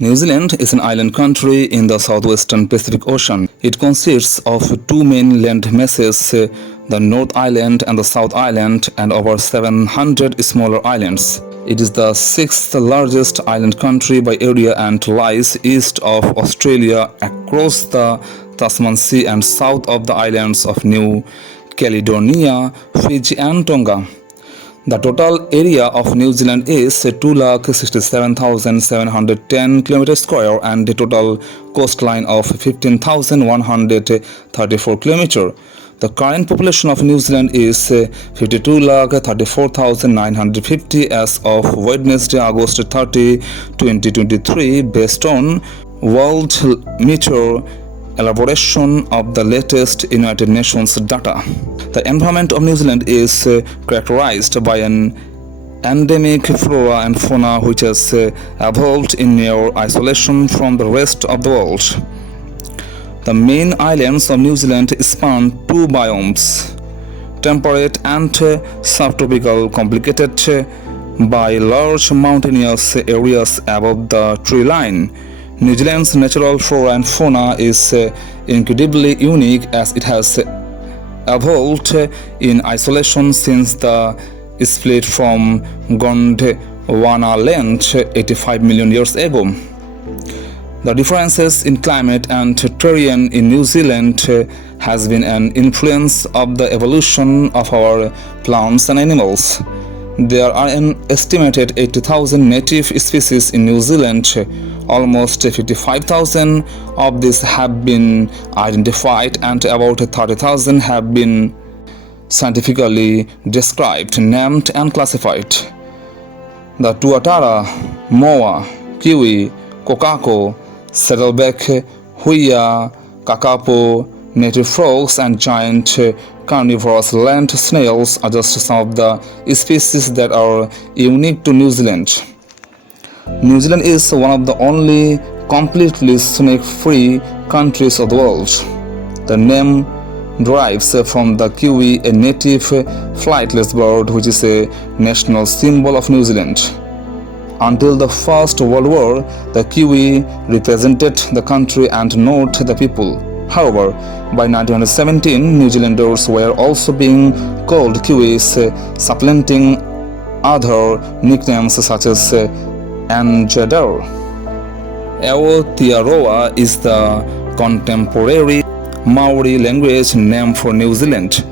New Zealand is an island country in the southwestern Pacific Ocean. It consists of two main land masses, the North Island and the South Island, and over 700 smaller islands. It is the sixth largest island country by area and lies east of Australia across the Tasman Sea and south of the islands of New Caledonia, Fiji and Tonga. The total area of New Zealand is 2,67,710 km square and the total coastline of 15,134 km. The current population of New Zealand is 52,34,950 as of Wednesday, August 30, 2023, based on World Meteor elaboration of the latest United Nations data. The environment of New Zealand is characterized by an endemic flora and fauna which has evolved in near isolation from the rest of the world. The main islands of New Zealand span two biomes, temperate and subtropical, complicated by large mountainous areas above the tree line. New Zealand's natural flora and fauna is incredibly unique as it has evolved in isolation since the split from Gondwana land 85 million years ago. The differences in climate and terrain in New Zealand has been an influence of the evolution of our plants and animals. There are an estimated 80,000 native species in New Zealand. Almost 55,000 of these have been identified and about 30,000 have been scientifically described, named and classified. The tuatara, moa, kiwi, kokako, saddleback, huia, kakapo, native frogs and giant carnivorous land snails are just some of the species that are unique to New Zealand. New Zealand is one of the only completely snake-free countries of the world. The name derives from the kiwi, a native flightless bird which is a national symbol of New Zealand. Until the First World War, the kiwi represented the country and not the people. However, by 1917, New Zealanders were also being called Kiwis, supplanting other nicknames such as Anjadar. Aotearoa is the contemporary Maori language name for New Zealand.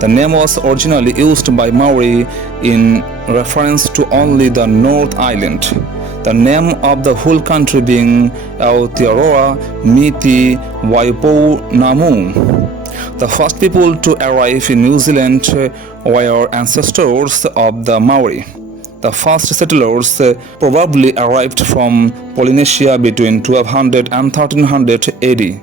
The name was originally used by Maori in reference to only the North Island. The name of the whole country being Aotearoa Miti Waiponamu. The first people to arrive in New Zealand were ancestors of the Maori. The first settlers probably arrived from Polynesia between 1200 and 1300 AD.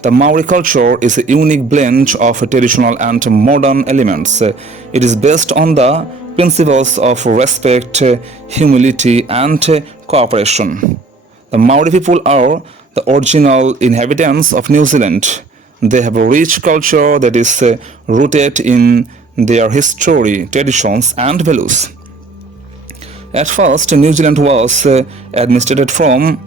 The Maori culture is a unique blend of traditional and modern elements. It is based on the principles of respect, humility, and cooperation. The Maori people are the original inhabitants of New Zealand. They have a rich culture that is rooted in their history, traditions, and values. At first, New Zealand was administered from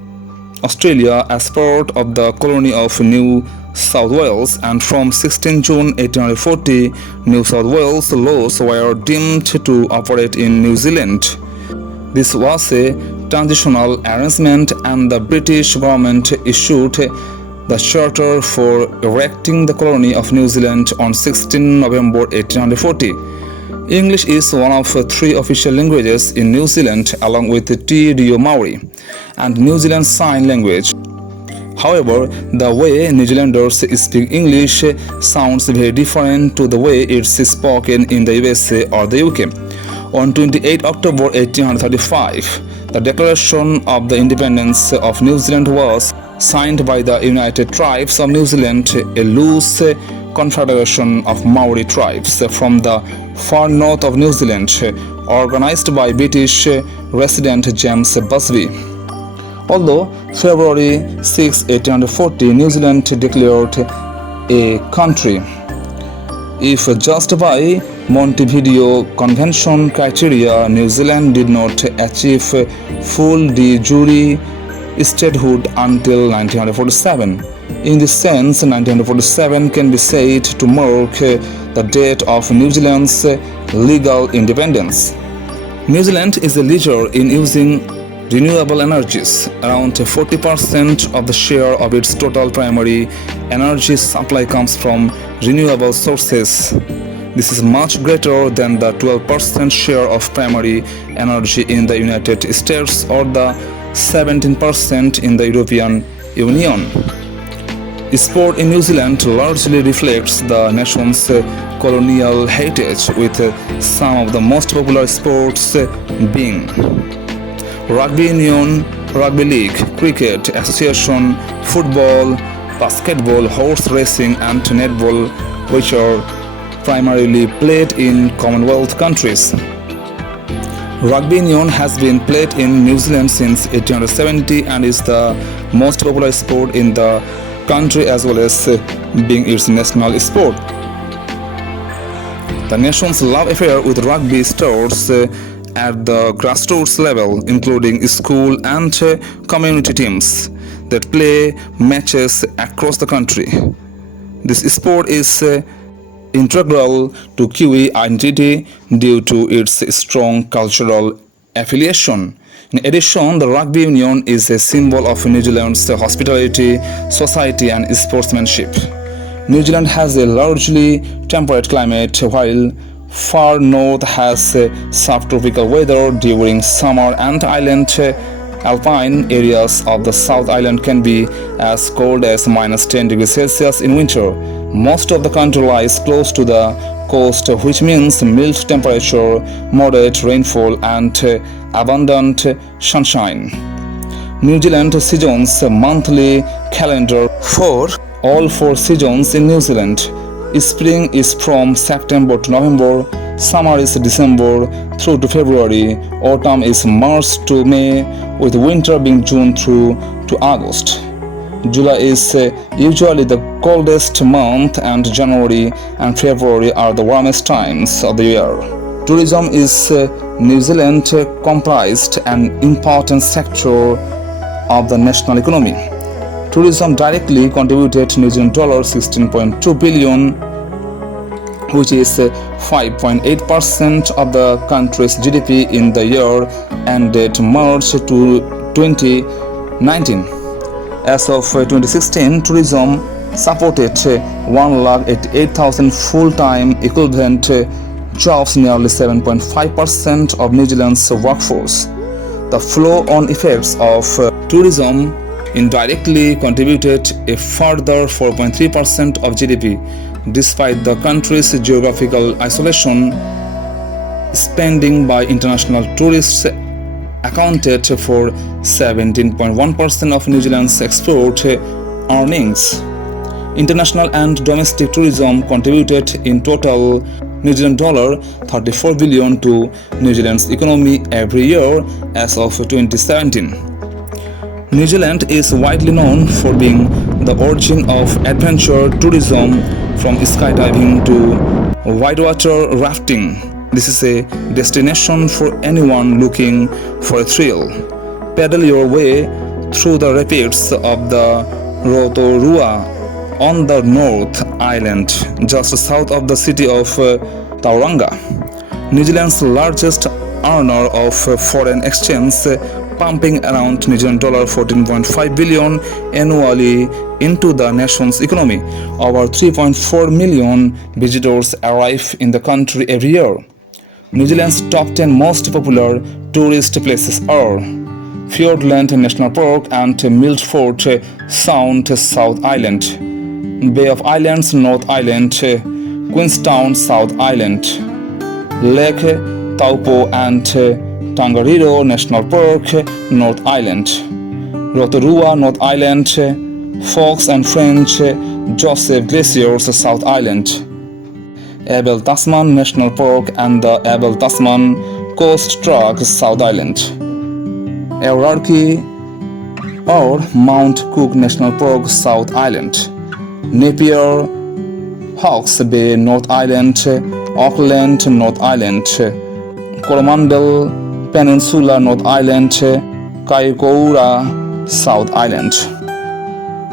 Australia as part of the colony of New South Wales, and from 16 June 1840, New South Wales laws were deemed to operate in New Zealand. This was a transitional arrangement and the British government issued the charter for erecting the colony of New Zealand on 16 November 1840. English is one of three official languages in New Zealand along with the Te Reo Maori and New Zealand Sign Language. However, the way New Zealanders speak English sounds very different to the way it's spoken in the USA or the UK. On 28 October 1835, the Declaration of the Independence of New Zealand was signed by the United Tribes of New Zealand, a loose confederation of Maori tribes from the far north of New Zealand, organized by British resident James Busby. Although February 6, 1840, New Zealand declared a country, if just by Montevideo Convention criteria, New Zealand did not achieve full de jure statehood until 1947. In this sense, 1947 can be said to mark the date of New Zealand's legal independence. New Zealand is a leader in using renewable energies. Around 40% of the share of its total primary energy supply comes from renewable sources. This is much greater than the 12% share of primary energy in the United States or the 17% in the European Union. Sport in New Zealand largely reflects the nation's colonial heritage, with some of the most popular sports being Rugby Union, Rugby League, Cricket Association, Football, Basketball, Horse Racing and Netball, which are primarily played in Commonwealth countries. Rugby Union has been played in New Zealand since 1870 and is the most popular sport in the country, as well as being its national sport. The nation's love affair with rugby starts at the grassroots level, including school and community teams that play matches across the country. This sport is integral to Kiwi identity due to its strong cultural affiliation. In addition, the Rugby Union is a symbol of New Zealand's hospitality, society and sportsmanship. New Zealand has a largely temperate climate, while far north has subtropical weather during summer, and alpine areas of the South Island can be as cold as -10 degrees Celsius in winter. Most of the country lies close to the coast, which means mild temperature, moderate rainfall and abundant sunshine. New Zealand seasons monthly calendar for all 4 seasons in New Zealand. Spring is from September to November, summer is December through to February, autumn is March to May, with winter being June through to August. July is usually the coldest month, and January and February are the warmest times of the year. Tourism is New Zealand comprised an important sector of the national economy. Tourism directly contributed New Zealand dollar 16.2 billion, which is 5.8% of the country's GDP in the year ended March to 2019. As of 2016, tourism supported 188,000 full-time equivalent jobs, nearly 7.5% of New Zealand's workforce. The flow-on effects of tourism indirectly contributed a further 4.3% of GDP. Despite the country's geographical isolation, spending by international tourists accounted for 17.1% of New Zealand's export earnings. International and domestic tourism contributed in total New Zealand dollar 34 billion to New Zealand's economy every year as of 2017. New Zealand is widely known for being the origin of adventure tourism, from skydiving to whitewater rafting. This is a destination for anyone looking for a thrill. Paddle your way through the rapids of the Rotorua on the North Island, just south of the city of Tauranga. New Zealand's largest earner of foreign exchange, pumping around New Zealand dollar 14.5 billion annually into the nation's economy. Over 3.4 million visitors arrive in the country every year. New Zealand's top 10 most popular tourist places are Fiordland National Park and Milford Sound South Island, Bay of Islands North Island, Queenstown South Island, Lake Taupo and Tongariro National Park North Island, Rotorua North Island, Fox and French Joseph Glaciers South Island, Abel Tasman National Park and the Abel Tasman Coast Track South Island, Aoraki or Mount Cook National Park South Island, Napier, Hawke's Bay North Island, Auckland North Island, Coromandel Peninsula North Island, Kaikoura South Island.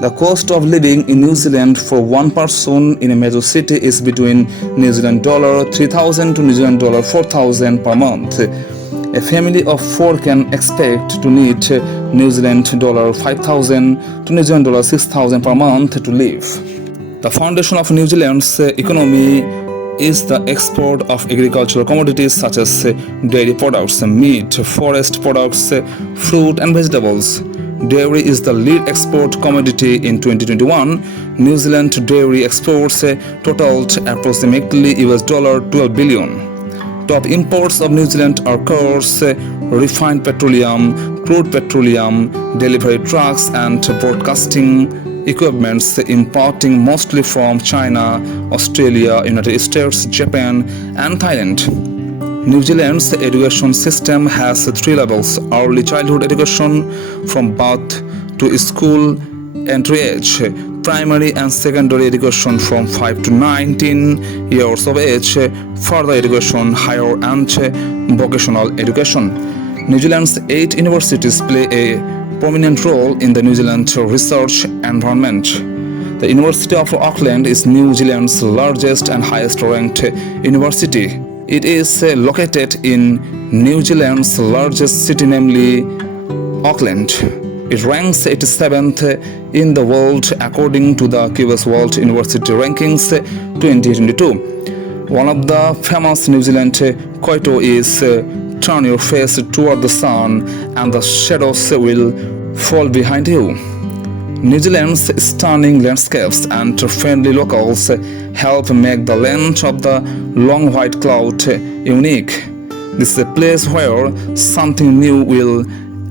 The cost of living in New Zealand for one person in a major city is between New Zealand dollar 3,000 to New Zealand dollar 4,000 per month. A family of 4 can expect to need New Zealand dollar 5,000 to New Zealand dollar 6,000 per month to live. The foundation of New Zealand's economy is the export of agricultural commodities such as dairy products, meat, forest products, fruit and vegetables. Dairy is the lead export commodity in 2021. New Zealand dairy exports totaled approximately $12 billion. Top imports of New Zealand are cars, refined petroleum, crude petroleum, delivery trucks and broadcasting equipments, importing mostly from China, Australia, United States, Japan and Thailand. New Zealand's education system has 3 levels: early childhood education from birth to school entry age, primary and secondary education from 5 to 19 years of age, further education, higher and vocational education. New Zealand's 8 universities play a prominent role in the New Zealand research environment. The University of Auckland is New Zealand's largest and highest ranked university. It is located in New Zealand's largest city, namely Auckland. It ranks 87th in the world according to the QS World University Rankings 2022. One of the famous New Zealand quote is "Turn your face toward the sun and the shadows will fall behind you." New Zealand's stunning landscapes and friendly locals help make the land of the long white cloud unique. This is a place where something new will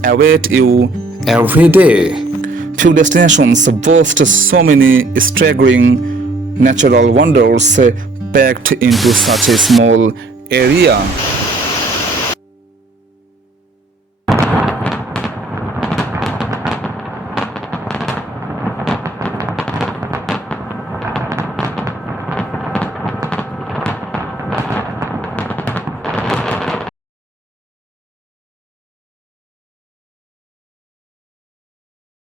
await you every day. Few destinations boast so many staggering natural wonders packed into such a small area.